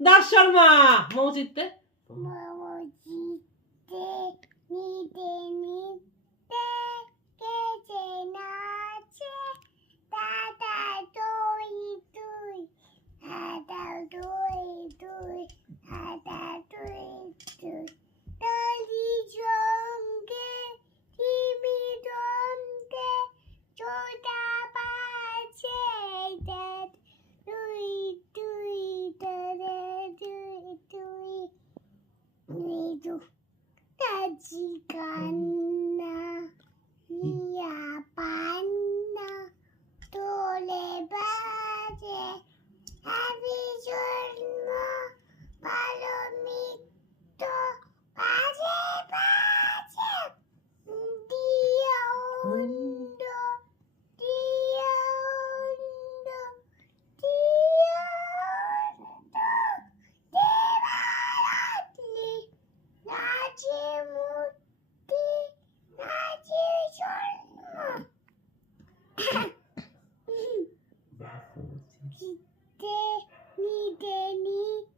দাস শর্মা মৌচিতে মৌচিতে নিতে নিতে কেচে নাচে দাদা তুই তুই দাদা তুই তুই দাদা তুই তুই তলি জঙ্গে টিমি জঙ্গে চোটা বাজে দাদ তুই তুই দাদা তুই তুই নিদু তাজি কান্না নিয়া পান্না তোলে বাজে হ্যাপি জন্ম ভালো মৃত্যু বাজে বাজে দিয়া উন্ড দিয়া উন্ড দিয়া উন্ড দেবারাত্রি নাচে মূর্তি নাচে জন্ম নিতে নিতে